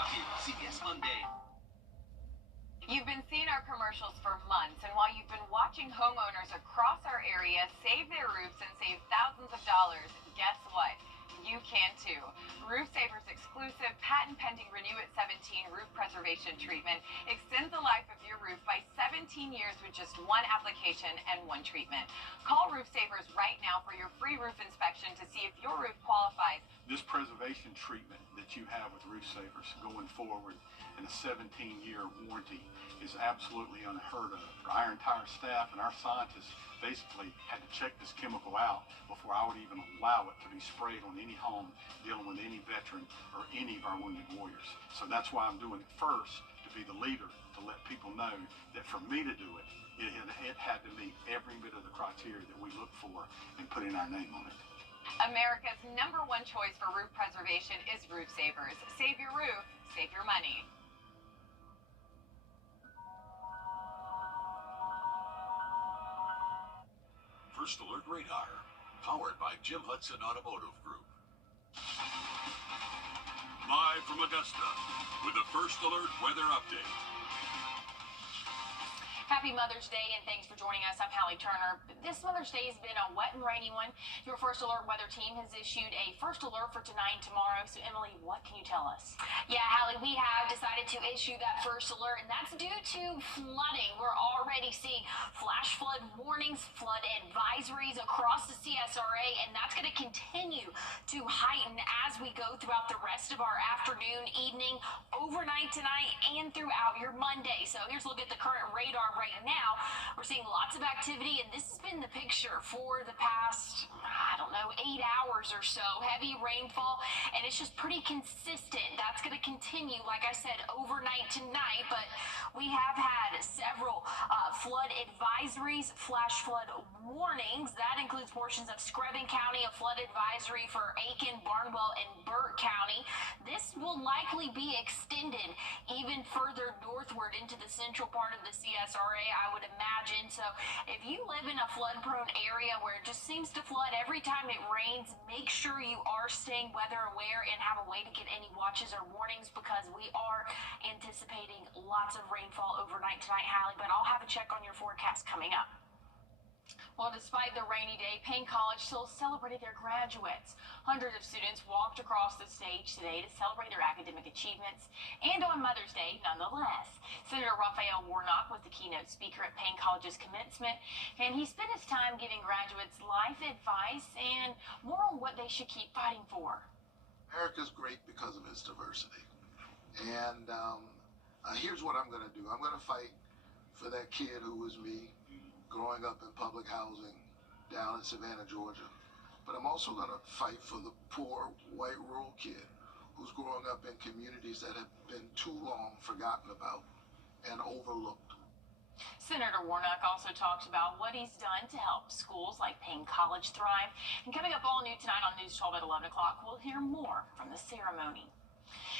Rocket, CBS Monday. You've been seeing our commercials for months, and while you've been watching homeowners across our area save their roofs and save thousands of dollars, guess what? You can too. Roof Saver's exclusive patent-pending Renew at 17 roof preservation treatment extends the life of your roof by 17 years with just one application and one treatment. Call Roof Savers right now for your free roof inspection to see if your roof qualifies. This preservation treatment that you have with Roof Savers going forward and a 17-year warranty is absolutely unheard of. Our entire staff and our scientists basically had to check this chemical out before I would even allow it to be sprayed on any home dealing with any veteran or any of our wounded warriors. So that's why I'm doing it first, to be the leader, to let people know that for me to do it, it had to meet every bit of the criteria that we look for in putting our name on it. America's #1 choice for roof preservation is Roof Savers. Save your roof, save your money. First Alert Radar, powered by Jim Hudson Automotive Group. Live from Augusta with the First Alert Weather Update. Happy Mother's Day, and thanks for joining us. I'm Hallie Turner. This Mother's Day has been a wet and rainy one. Your First Alert weather team has issued a first alert for tonight and tomorrow. So, Emily, what can you tell us? Yeah, Hallie, we have decided to issue that first alert, and that's due to flooding. We're already seeing flash flood warnings, flood advisories across the CSRA, and that's going to continue to heighten as we go throughout the rest of our afternoon, evening, overnight tonight, and throughout your Monday. So here's a look at the current radar right now. We're seeing lots of activity, and this has been the picture for the past, 8 hours or so. Heavy rainfall, and it's just pretty consistent. That's going to continue, like I said, overnight tonight, but we have had several flood advisories, flash flood warnings. That includes portions of Screven County, a flood advisory for Aiken, Barnwell, and Burt County. This will likely be extended even further northward into the central part of the CSRA, I would imagine. So if you live in a flood-prone area where it just seems to flood every time it rains, make sure you are staying weather aware and have a way to get any watches or warnings, because we are anticipating lots of rainfall overnight tonight, Hallie, but I'll have a check on your forecast coming up. Well, despite the rainy day, Payne College still celebrated their graduates. Hundreds of students walked across the stage today to celebrate their academic achievements, and on Mother's Day, nonetheless. Senator Raphael Warnock was the keynote speaker at Payne College's commencement, and he spent his time giving graduates life advice and more on what they should keep fighting for. America's great because of its diversity, and here's what I'm going to do. I'm going to fight for that kid who was me, growing up in public housing down in Savannah, Georgia. But I'm also going to fight for the poor white rural kid who's growing up in communities that have been too long forgotten about and overlooked. Senator Warnock also talked about what he's done to help schools like Payne College thrive. And coming up all new tonight on News 12 at 11 o'clock, we'll hear more from the ceremony.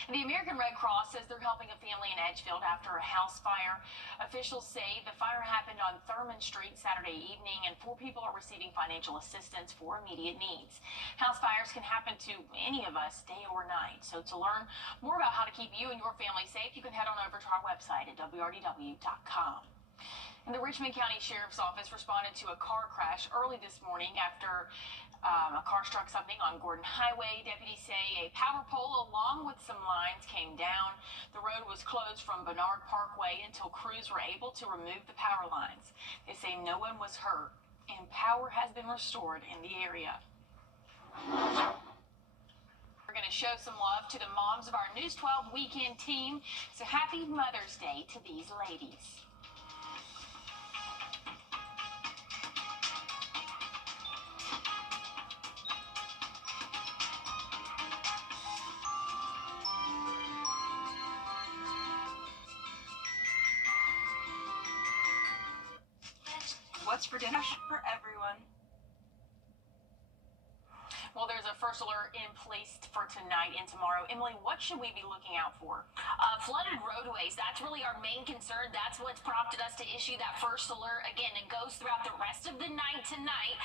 And the American Red Cross says they're helping a family in Edgefield after a house fire. Officials say the fire happened on Thurman Street Saturday evening, and 4 people are receiving financial assistance for immediate needs. House fires can happen to any of us, day or night. So to learn more about how to keep you and your family safe, you can head on over to our website at wrdw.com. And the Richmond County Sheriff's Office responded to a car crash early this morning after a car struck something on Gordon Highway. Deputies say a power pole along with some lines came down. The road was closed from Bernard Parkway until crews were able to remove the power lines. They say no one was hurt, and power has been restored in the area. We're going to show some love to the moms of our News 12 weekend team. So happy Mother's Day to these ladies. What's for dinner for everyone? Well, there's a first alert in place for tonight and tomorrow. Emily, what should we be looking out for? Flooded roadways, that's really our main concern. That's what's prompted us to issue that first alert. Again, it goes throughout the rest of the night tonight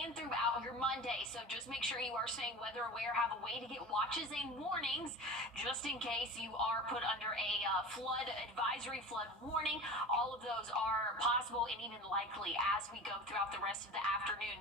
and throughout your Monday. So just make sure you are staying weather aware, have a way to get watches and warnings just in case you are put under a flood advisory, flood warning. All of those are possible and even likely as we go throughout the rest of the afternoon,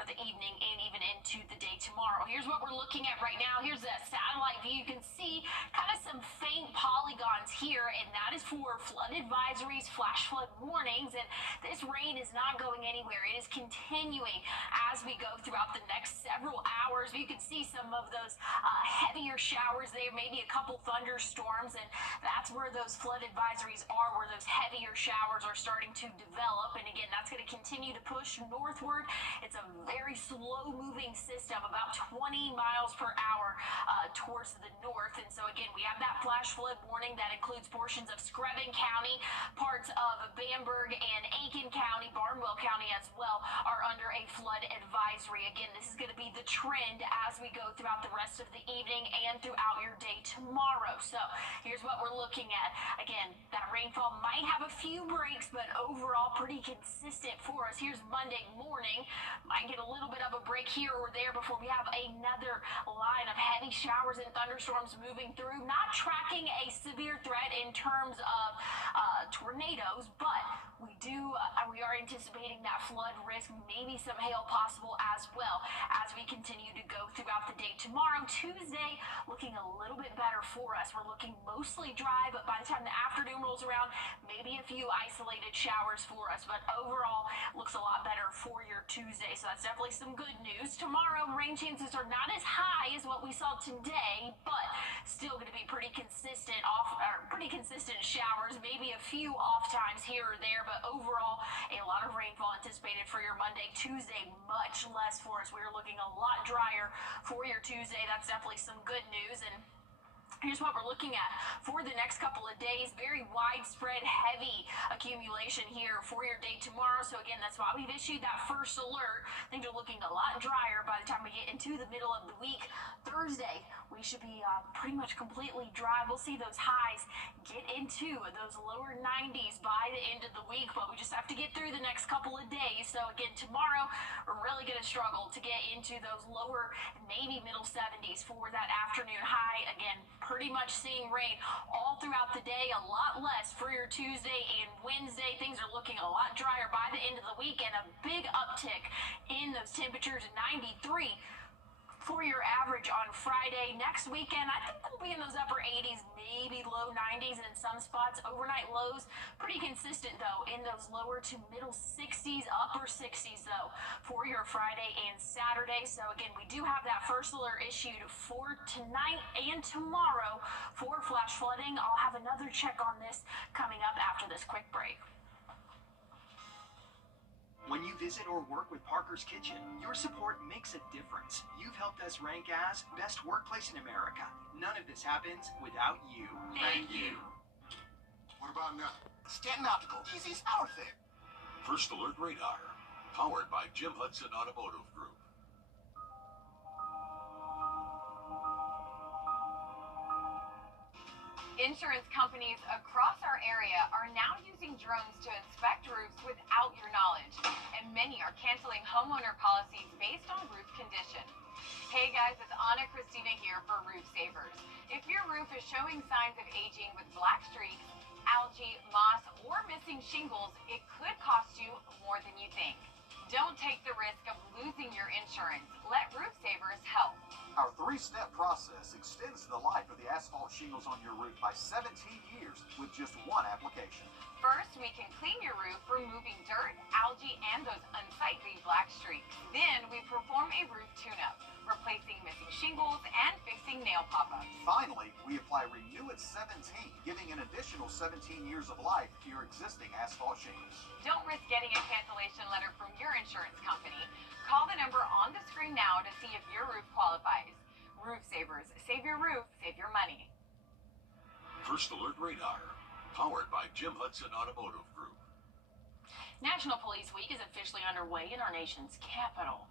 or the evening, and even into the day tomorrow. Here's what we're looking at right now. Here's a satellite view. You can see kind of some faint polygons here, and that is for flood advisories, flash flood warnings. And this rain is not going anywhere. It is continuing as we go throughout the next several hours. You can see some of those heavier showers there, maybe a couple thunderstorms, and that's where those flood advisories are, where those heavier showers are starting to develop. And again, that's going to continue to push northward. It's a very slow moving system, about 20 miles per hour towards the north. And so again, we have that flash flood warning that includes portions of Screven County, parts of Bamberg and Aiken County, Barnwell County as well are under a flood advisory. Again, this is going to be the trend as we go throughout the rest of the evening and throughout your day tomorrow. So here's what we're looking at. Again, that rainfall might have a few breaks, but overall pretty consistent for us. Here's Monday morning. Might get a little bit of a break here or there before we have another line of heavy showers and thunderstorms moving through. Not tracking a severe threat in terms of tornadoes, but we are anticipating that flood risk, maybe some hail possible as well as we continue to go throughout the day tomorrow. Tuesday looking a little bit better for us. We're looking mostly dry, but by the time the afternoon rolls around, maybe a few isolated showers for us, but overall looks a lot better for your Tuesday. So that's definitely some good news. Tomorrow, rain chances are not as high as what we saw today, but still going to be pretty consistent showers, maybe a few off times here or there, but overall a lot of rainfall anticipated for your Monday. Tuesday, much less for us. We're looking a lot drier for your Tuesday. That's definitely some good news. And here's what we're looking at for the next couple of days. Very widespread, heavy accumulation here for your day tomorrow. So again, that's why we've issued that first alert. Things are looking a lot drier by the time we get into the middle of the week. Thursday, we should be pretty much completely dry. We'll see those highs get into those lower 90s by the end of the week, but we just have to get through the next couple of days. So again, tomorrow, we're really going to struggle to get into those lower, maybe middle 70s for that afternoon high. Again, pretty much seeing rain all throughout the day, a lot less for your Tuesday and Wednesday. Things are looking a lot drier by the end of the week, and a big uptick in those temperatures. 93 for your average on Friday. Next weekend, I think we'll be in those upper 80s, maybe low 90s in some spots. Overnight lows pretty consistent though in those lower to middle 60s, upper 60s though for your Friday and Saturday. So again, we do have that first alert issued for tonight and tomorrow for flash flooding. I'll have another check on this coming up after this quick break. When you visit or work with Parker's Kitchen, your support makes a difference. You've helped us rank as Best Workplace in America. None of this happens without you. Thank you. What about now? Stanton Optical, easiest our thing. First Alert Radar, powered by Jim Hudson Automotive Group. Insurance companies across our area are now using drones to inspect roofs without your knowledge, and many are canceling homeowner policies based on roof condition. Hey guys, it's Anna Christina here for Roof Savers. If your roof is showing signs of aging with black streaks, algae, moss, or missing shingles, it could cost you more than you think. Don't take the risk of losing your insurance. Let Roof Savers help. Our three-step process extends the life of the asphalt shingles on your roof by 17 years with just one application. First, we can clean your roof, removing dirt, algae, and those unsightly black streaks. Then, we perform a roof tune-up, replacing missing shingles and fixing nail pop-ups. Finally, we apply Renew at 17, giving an additional 17 years of life to your existing asphalt shingles. Don't risk getting a cancellation letter from your insurance company. Call the number on the screen now to see if your roof qualifies. Roof Savers. Save your roof, save your money. First Alert Radar, powered by Jim Hudson Automotive Group. National Police Week is officially underway in our nation's capital.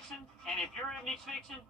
fixing, and if your roof needs fixing,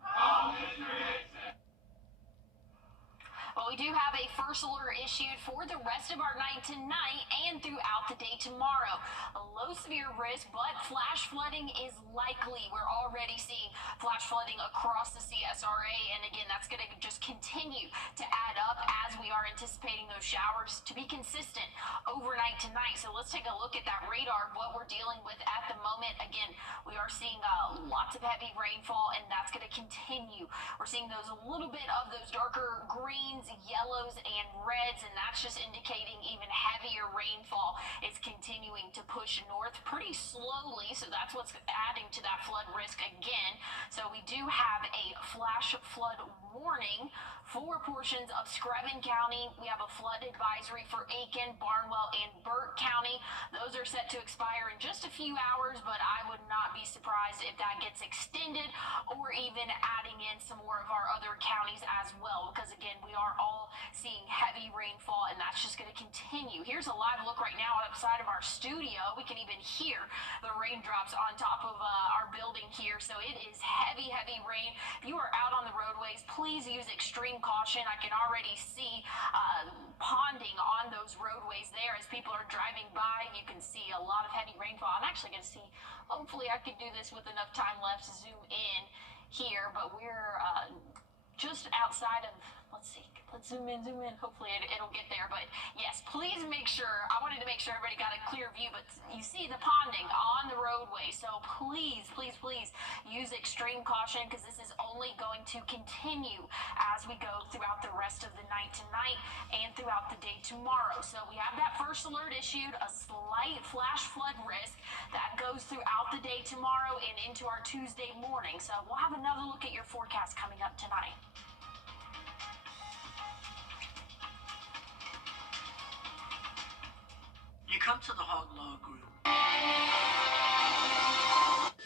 Well, we do have a first alert issued for the rest of our night tonight and throughout the day tomorrow. A low severe risk, but flash flooding is likely. We're already seeing flash flooding across the CSRA, and again, that's going to just continue to add up as we are anticipating those showers to be consistent overnight tonight. So let's take a look at that radar, what we're dealing with at the moment. Again, we are seeing lots of heavy rainfall, and that's going to continue. We're seeing those a little bit of those darker greens, yellows, and reds, and that's just indicating even heavier rainfall is continuing to push north pretty slowly, so that's what's adding to that flood risk again. So we do have a flash flood warning for portions of Screven County. We have a flood advisory for Aiken, Barnwell, and Burt County. Those are set to expire in just a few hours, but I would not be surprised if that gets extended or even adding in some more of our other counties as well, because again, we are all seeing heavy rainfall, and that's just going to continue. Here's a live look right now outside of our studio. We can even hear the raindrops on top of our building here, so it is heavy, heavy rain. If you are out on the roadways, please use extreme caution. I can already see ponding on those roadways there as people are driving by. You can see a lot of heavy rainfall. I'm actually going to see, hopefully I can do this with enough time left to zoom in here, but we're just outside of, let's see, let's zoom in, hopefully it'll get there. But yes, please make sure, I wanted to make sure everybody got a clear view, but you see the ponding on the roadway, so please, please, please use extreme caution, because this is only going to continue as we go throughout the rest of the night tonight and throughout the day tomorrow. So we have that first alert issued, a slight flash flood risk that goes throughout the day tomorrow and into our Tuesday morning. So we'll have another look at your forecast coming up tonight. You come to the Hog Law Group.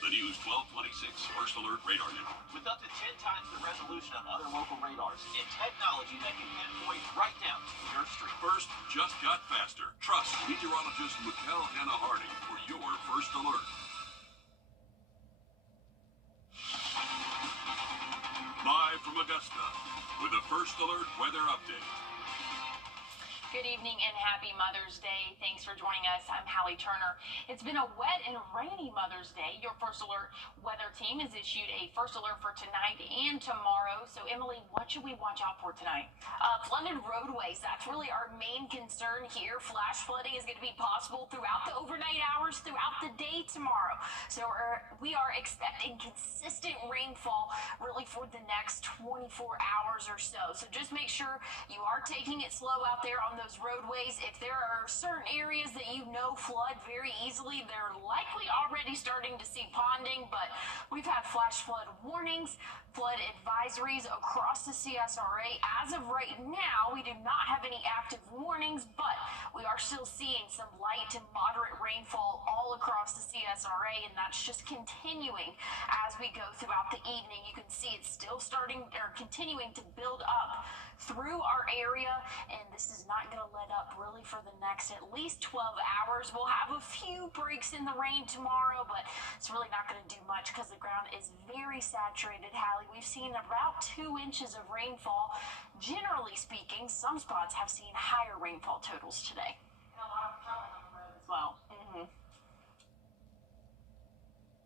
The News 1226 First Alert Radar Network. With up to 10 times the resolution of other local radars and technology that can pinpoint right down to your street. First just got faster. Trust meteorologist Mikkel Hannah Harding for your first alert. Live from Augusta with a First Alert weather update. Good evening and happy Mother's Day. Thanks for joining us. I'm Hallie Turner. It's been a wet and rainy Mother's Day. Your First Alert weather team has issued a first alert for tonight and tomorrow. So Emily, what should we watch out for tonight? Flooded roadways, that's really our main concern here. Flash flooding is going to be possible throughout the overnight hours, throughout the day tomorrow. So we are expecting consistent rainfall really for the next 24 hours or so. So just make sure you are taking it slow out there on those roadways. If there are certain areas that you know flood very easily, they're likely already starting to see ponding, but we've had flash flood warnings, flood advisories across the CSRA. As of right now, we do not have any active warnings, but we are still seeing some light to moderate rainfall all across the CSRA, and that's just continuing as we go throughout the evening. You can see it's still starting or continuing to build up through our area, and this is not going to let up really for the next at least 12 hours. We'll have a few breaks in the rain tomorrow, but it's really not going to do much because the ground is very saturated, Hallie. We've seen about 2 inches of rainfall. Generally speaking, some spots have seen higher rainfall totals today. And a lot of traffic on the road as well.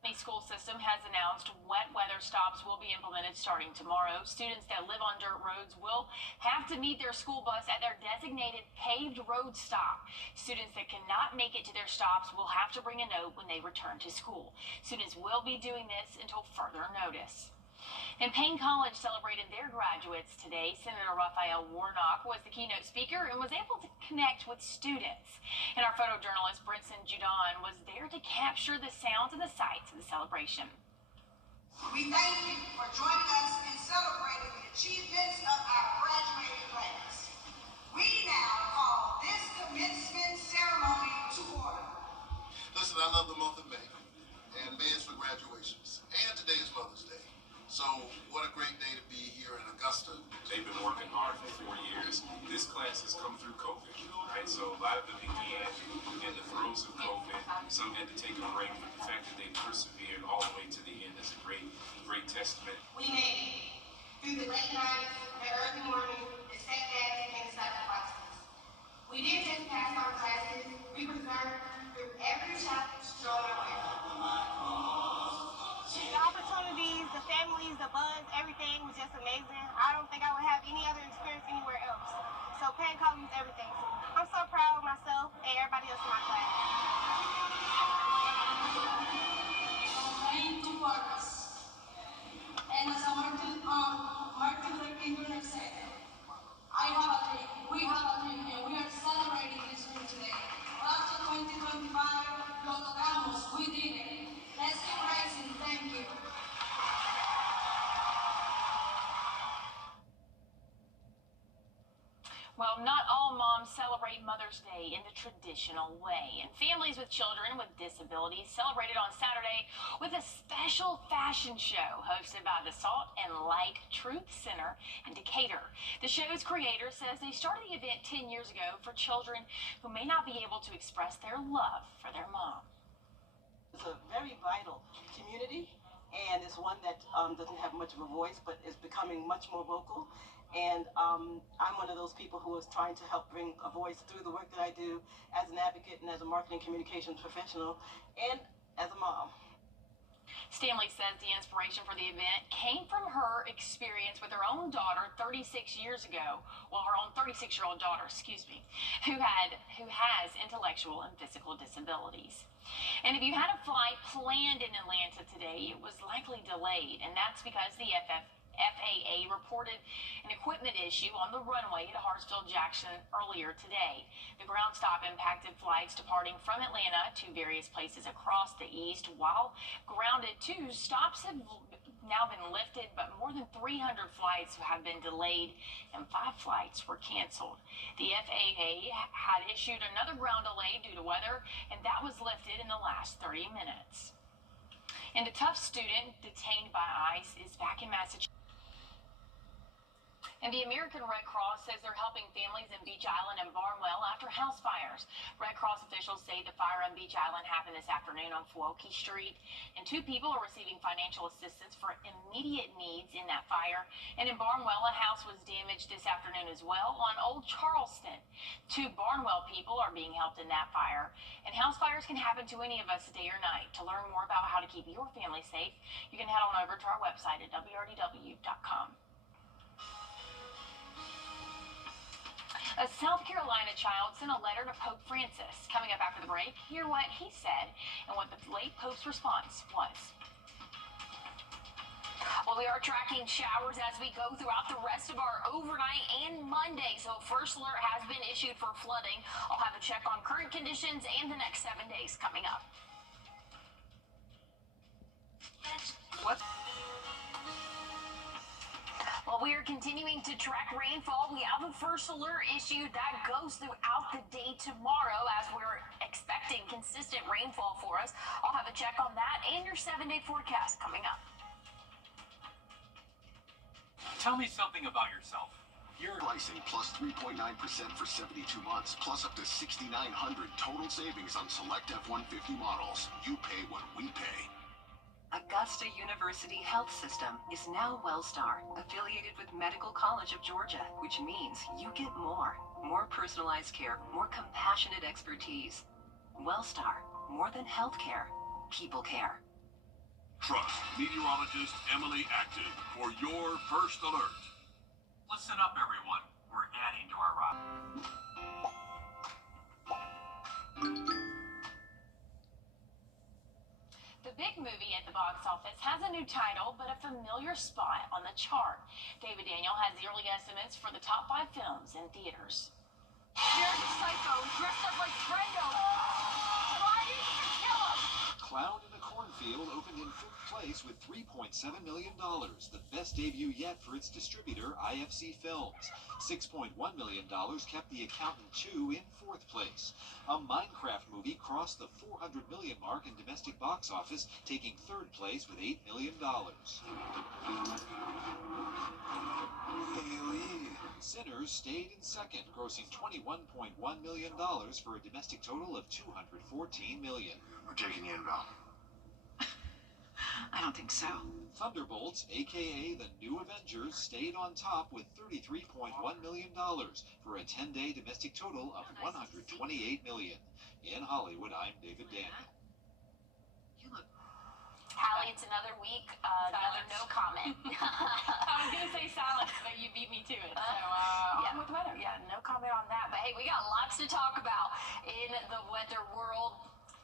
The school system has announced wet weather stops will be implemented starting tomorrow. Students that live on dirt roads will have to meet their school bus at their designated paved road stop. Students that cannot make it to their stops will have to bring a note when they return to school. Students will be doing this until further notice. And Payne College celebrated their graduates today. Senator Raphael Warnock was the keynote speaker and was able to connect with students. And our photojournalist, Brinson Judon, was there to capture the sounds and the sights of the celebration. We thank you for joining us in celebrating the achievements of our graduating class. We now call this commencement ceremony to order. Listen, I love the month of May, and May is for graduations, and today is Mother's Day. So what a great day to be here in Augusta. They've been working hard for 4 years. This class has come through COVID, right? So a lot of them began in the throes of COVID. Some had to take a break, but the fact that they persevered all the way to the end is a great testament. We made it. Through the late nights, the early morning, the setbacks, and the sacrifices. We didn't just pass our classes, we preserved through every challenge thrown our way. The opportunities, the families, the buzz, everything was just amazing. I don't think I would have any other experience anywhere else. So Penn College is everything to me. I'm so proud of myself and everybody else in my class. Thank you, Marcus. And as Martin Luther King Jr. said, I have a dream, we have a dream, and we are celebrating this dream today. Up to 2025, lo logramos, we did it. Let's keep racing, thank you. Well, not all moms celebrate Mother's Day in the traditional way, and families with children with disabilities celebrated on Saturday with a special fashion show hosted by the Salt and Light Truth Center in Decatur. The show's creator says they started the event 10 years ago for children who may not be able to express their love for their mom. It's a very vital community, and it's one that doesn't have much of a voice, but is becoming much more vocal. And I'm one of those people who is trying to help bring a voice through the work that I do as an advocate and as a marketing communications professional and as a mom. Stanley says the inspiration for the event came from her experience with her own daughter 36 years ago. Well, her own 36-year-old daughter, who has intellectual and physical disabilities. And if you had a flight planned in Atlanta today, it was likely delayed, and that's because the FAA reported an equipment issue on the runway at Hartsfield-Jackson earlier today. The ground stop impacted flights departing from Atlanta to various places across the East, while grounded two stops have now been lifted, but more than 300 flights have been delayed and 5 flights were canceled. The FAA had issued another ground delay due to weather, and that was lifted in the last 30 minutes. And a tough student detained by ICE is back in Massachusetts. And the American Red Cross says they're helping families in Beach Island and Barnwell after house fires. Red Cross officials say the fire on Beach Island happened this afternoon on Fouoke Street, and 2 people are receiving financial assistance for immediate needs in that fire. And in Barnwell, a house was damaged this afternoon as well on Old Charleston. 2 Barnwell people are being helped in that fire. And house fires can happen to any of us day or night. To learn more about how to keep your family safe, you can head on over to our website at wrdw.com. A South Carolina child sent a letter to Pope Francis. Coming up after the break, hear what he said and what the late Pope's response was. Well, we are tracking showers as we go throughout the rest of our overnight and Monday. So first alert has been issued for flooding. I'll have a check on current conditions and the next 7 days coming up. What? Well, we are continuing to track rainfall. We have a first alert issued that goes throughout the day tomorrow as we're expecting consistent rainfall for us. I'll have a check on that and your 7-day forecast coming up. Tell me something about yourself. You're pricing plus 3.9% for 72 months, plus up to $6,900 total savings on select F-150 models. You pay what we pay. Augusta University Health System is now WellStar, affiliated with Medical College of Georgia, which means you get more personalized care, more compassionate expertise. WellStar, more than healthcare, people care. Trust meteorologist Emily Acton for your first alert. Listen up, everyone. We're adding to our roster. The big movie at the box office has a new title, but a familiar spot on the chart. David Daniel has the early estimates for the top 5 films in theaters. There's a psycho dressed up like Brendo. Why did you kill him? Clown in a Cornfield opened in 5th place with $3.7 million, the best debut yet for its distributor, IFC Films. $6.1 million kept The Accountant 2 in 4th place. A Minecraft movie crossed the $400 million mark in domestic box office, taking 3rd place with $8 million. Sinners stayed in 2nd, grossing $21.1 million for a domestic total of $214 million. We're taking you in, Val. I don't think so. Thunderbolts, aka the New Avengers, stayed on top with $33.1 million for a 10-day domestic total of $128 million. In Hollywood, I'm David Daniel. Hallie, it's another week, another no comment. I was gonna say silence, but you beat me to it. So yeah, with weather, yeah, no comment on that. But hey, we got lots to talk about in the weather world.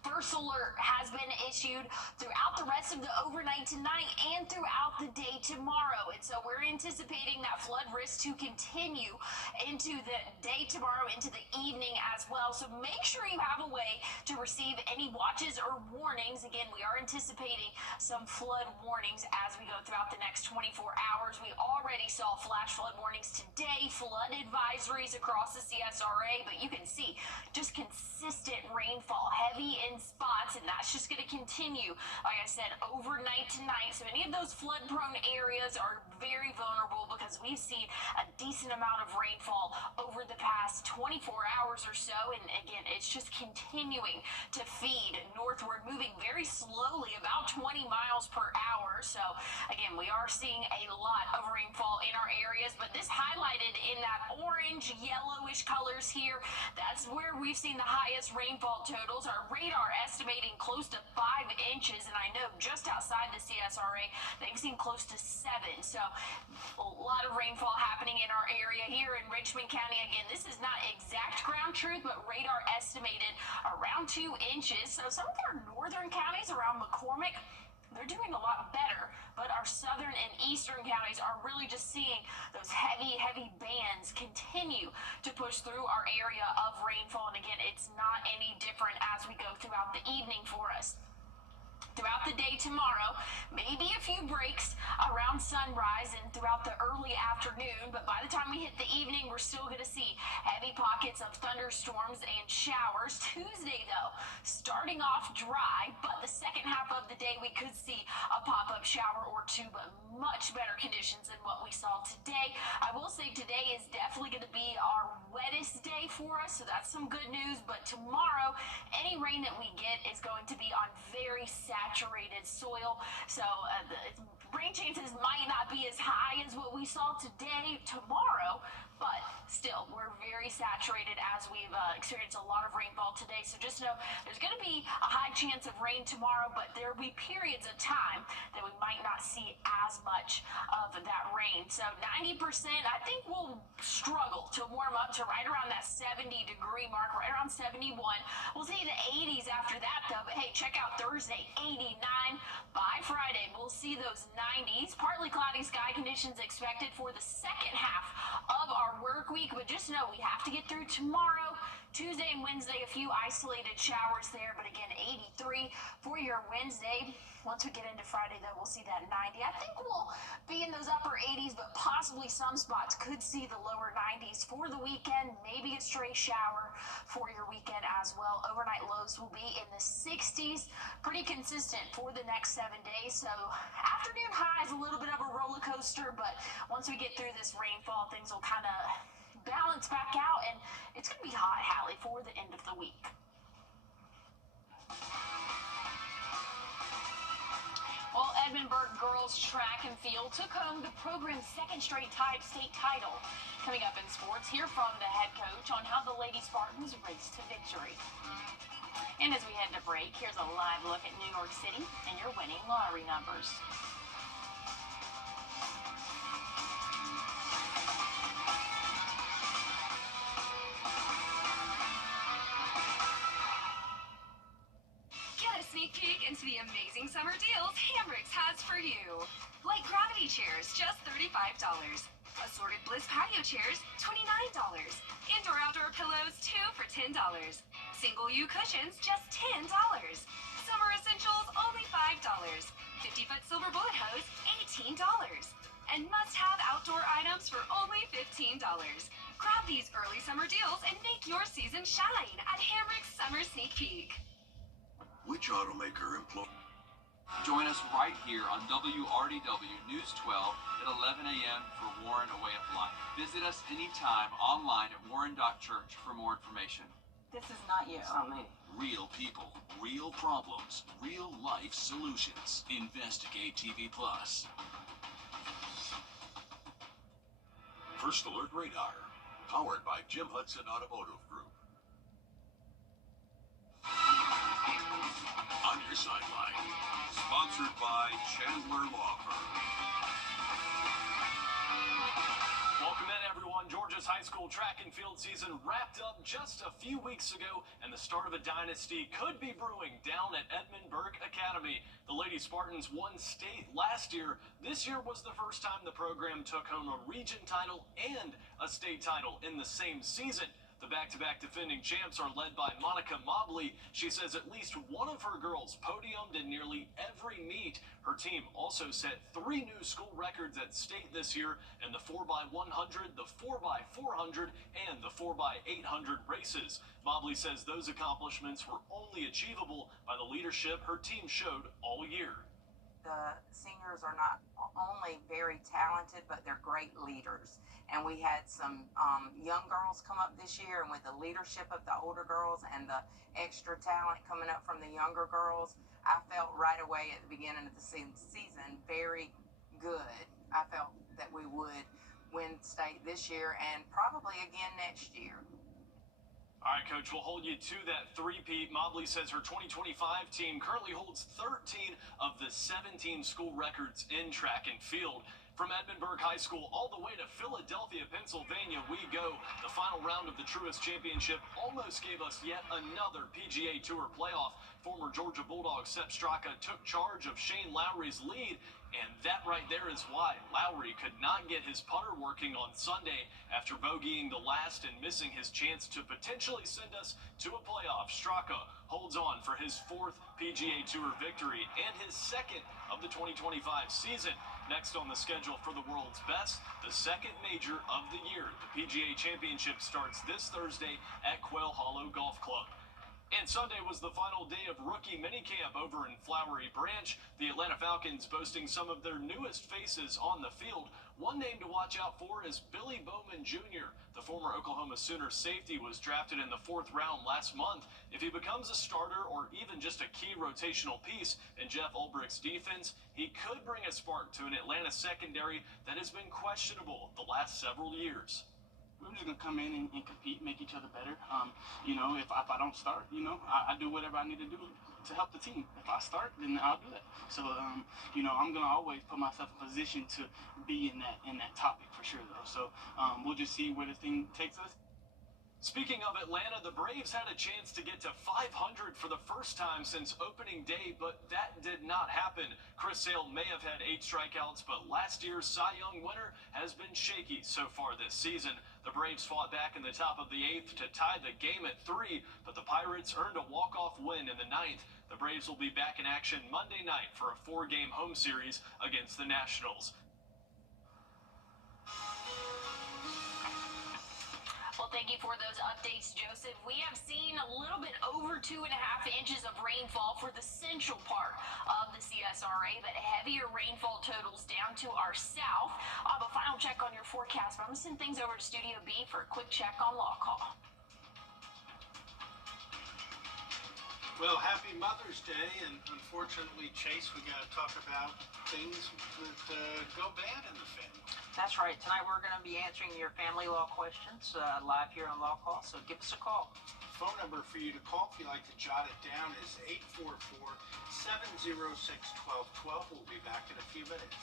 First alert has been issued throughout the rest of the overnight tonight and throughout the day tomorrow. And so we're anticipating that flood risk to continue into the day tomorrow, into the evening as well. So make sure you have a way to receive any watches or warnings. Again, we are anticipating some flood warnings as we go throughout the next 24 hours. We already saw flash flood warnings today, flood advisories across the CSRA, but you can see just consistent rainfall, heavy in spots, and that's just going to continue, like I said, overnight tonight. So any of those flood prone areas are very vulnerable because we've seen a decent amount of rainfall over the past 24 hours or so, and again, it's just continuing to feed northward, moving very slowly, about 20 miles per hour. So again, we are seeing a lot of rainfall in our areas, but this highlighted in that orange yellowish colors here, that's where we've seen the highest rainfall totals. Our radar estimating close to 5 inches, and I know just outside the CSRA they've seen close to 7. So a lot of rainfall happening in our area here in Richmond County. Again, this is not exact ground truth, but radar estimated around 2 inches. So some of our northern counties around McCormick, they're doing a lot better, but our southern and eastern counties are really just seeing those heavy bands continue to push through our area of rainfall. And again, it's not any different as we go throughout the evening for us. Throughout the day tomorrow, maybe a few breaks around sunrise and throughout the early afternoon, but by the time we hit the evening, we're still going to see heavy pockets of thunderstorms and showers. Tuesday, though, starting off dry, but the second half of the day, we could see a pop-up shower or two, but much better conditions than what we saw today. I will say today is definitely going to be our wettest day for us, so that's some good news, but tomorrow, any rain that we get is going to be on very saturated soil, so the rain chances might not be as high as what we saw today, tomorrow, but still, we're very saturated as we've experienced a lot of rainfall today. So just know there's going to be a high chance of rain tomorrow, but there will be periods of time that we might not see as much of that rain. So 90%, I think we'll struggle to warm up to right around that 70-degree mark, right around 71. We'll see the 80s after that, though. But hey, check out Thursday, 89. By Friday, we'll see those 90s. Partly cloudy sky conditions expected for the second half of our work week, but just know we have to get through tomorrow. Tuesday and Wednesday, a few isolated showers there, but again, 83 for your Wednesday. Once we get into Friday, though, we'll see that 90. I think we'll be in those upper 80s, but possibly some spots could see the lower 90s for the weekend. Maybe a stray shower for your weekend as well. Overnight lows will be in the 60s. Pretty consistent for the next 7 days. So afternoon highs, a little bit of a roller coaster, but once we get through this rainfall, things will kind of balance back out, and it's going to be hot, Hallie, for the end of the week. Well, Edmundburg girls track and field took home the program's second straight state title. Coming up in sports, hear from the head coach on how the Lady Spartans raced to victory. And as we head to break, here's a live look at New York City and your winning lottery numbers. Sneak peek into the amazing summer deals Hamrick's has for you. Light gravity chairs, just $35. Assorted Bliss patio chairs, $29. Indoor-outdoor pillows, 2 for $10. Single U cushions, just $10. Summer essentials, only $5. 50-foot silver bullet hose, $18. And must-have outdoor items for only $15. Grab these early summer deals and make your season shine at Hamrick's Summer Sneak Peek. Which automaker employs? Join us right here on WRDW News 12 at 11 a.m. for Warren A Way of Life. Visit us anytime online at warren.church for more information. This is not you. It's not me. Real people, real problems, real life solutions. Investigate TV Plus. First Alert Radar, powered by Jim Hudson Automotive Group. On your sideline, sponsored by Chandler Law Firm. Welcome in, everyone. Georgia's high school track and field season wrapped up just a few weeks ago, and the start of a dynasty could be brewing down at Edmund Burke Academy. The Lady Spartans won state last year. This year was the first time the program took home a region title and a state title in the same season. The back-to-back defending champs are led by Monica Mobley. She says at least one of her girls podiumed in nearly every meet. Her team also set 3 new school records at state this year in the 4x100, the 4x400, and the 4x800 races. Mobley says those accomplishments were only achievable by the leadership her team showed all year. The singers are not only very talented, but they're great leaders. And we had some young girls come up this year, and with the leadership of the older girls and the extra talent coming up from the younger girls, I felt right away at the beginning of the season very good. I felt that we would win state this year and probably again next year. All right, Coach, we'll hold you to that three-peat. Mobley says her 2025 team currently holds 13 of the 17 school records in track and field. From Edmund Burke High School all the way to Philadelphia, Pennsylvania, we go. The final round of the Truist Championship almost gave us yet another PGA Tour playoff. Former Georgia Bulldog Sepp Straka took charge of Shane Lowry's lead, and that right there is why Lowry could not get his putter working on Sunday after bogeying the last and missing his chance to potentially send us to a playoff. Straka holds on for his 4th PGA Tour victory and his 2nd of the 2025 season. Next on the schedule for the world's best, the 2nd major of the year. The PGA Championship starts this Thursday at Quail Hollow Golf Club. And Sunday was the final day of rookie minicamp over in Flowery Branch. The Atlanta Falcons boasting some of their newest faces on the field. One name to watch out for is Billy Bowman Jr. The former Oklahoma Sooner safety was drafted in the 4th round last month. If he becomes a starter or even just a key rotational piece in Jeff Ulbricht's defense, he could bring a spark to an Atlanta secondary that has been questionable the last several years. We're just going to come in and compete, make each other better. If I don't start, I do whatever I need to do to help the team. If I start, then I'll do that. So, I'm going to always put myself in position to be in that topic for sure, though. So, we'll just see where this thing takes us. Speaking of Atlanta, the Braves had a chance to get to 500 for the first time since opening day, but that did not happen. Chris Sale may have had 8 strikeouts, but last year's Cy Young winner has been shaky so far this season. The Braves fought back in the top of the 8th to tie the game at 3, but the Pirates earned a walk-off win in the 9th. The Braves will be back in action Monday night for a 4-game home series against the Nationals. Well, thank you for those updates, Joseph. We have seen a little bit over 2.5 inches of rainfall for the central part of the CSRA, but heavier rainfall totals down to our south. I'll have a final check on your forecast, but I'm going to send things over to Studio B for a quick check on Law Call. Well, happy Mother's Day, and unfortunately, Chase, we got to talk about things that go bad in the family. That's right. Tonight we're going to be answering your family law questions live here on Law Call, so give us a call. Phone number for you to call if you'd like to jot it down is 844-706-1212. We'll be back in a few minutes.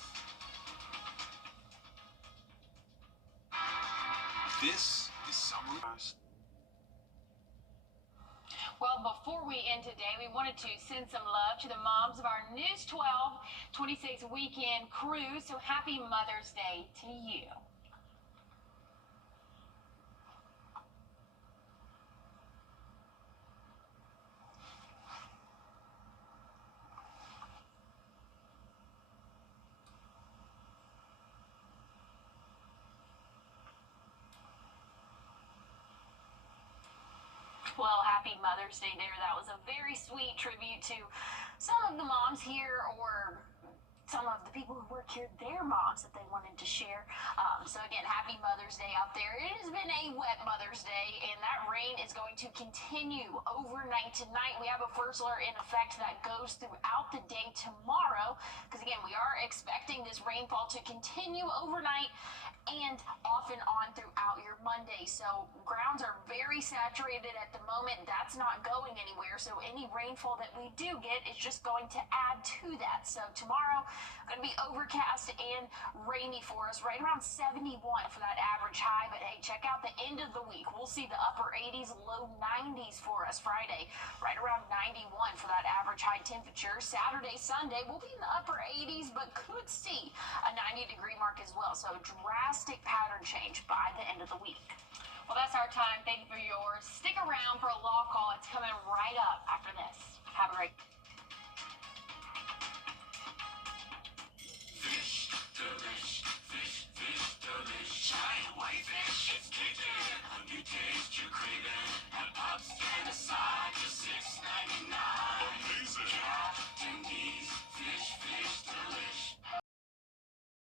This is Summer. Well, before we end today, we wanted to send some love to the moms of our News 12 26 weekend cruise. So happy Mother's Day to you. Well, happy Mother's Day there. That was a very sweet tribute to some of the moms here, or some of the people who work here, their moms that they wanted to share. So again, happy Mother's Day out there. It has been a wet Mother's Day, and that rain is going to continue overnight tonight. We have a first alert in effect that goes throughout the day tomorrow, because again, we are expecting this rainfall to continue overnight and off and on throughout your Monday. So grounds are very saturated at the moment. That's not going anywhere. So any rainfall that we do get is just going to add to that. So tomorrow, going to be overcast and rainy for us, right around 71 for that average high. But hey, check out the end of the week. We'll see the upper 80s, low 90s for us Friday, right around 91 for that average high temperature. Saturday, Sunday, we'll be in the upper 80s, but could see a 90-degree mark as well. So drastic pattern change by the end of the week. Well, that's our time. Thank you for yours. Stick around for a law call. It's coming right up after this. Have a great Fish delish, fish delish. Giant whitefish, it's kicking. A new taste you're craving. And pops and a side, just $6.99. Amazing. Captain D's fish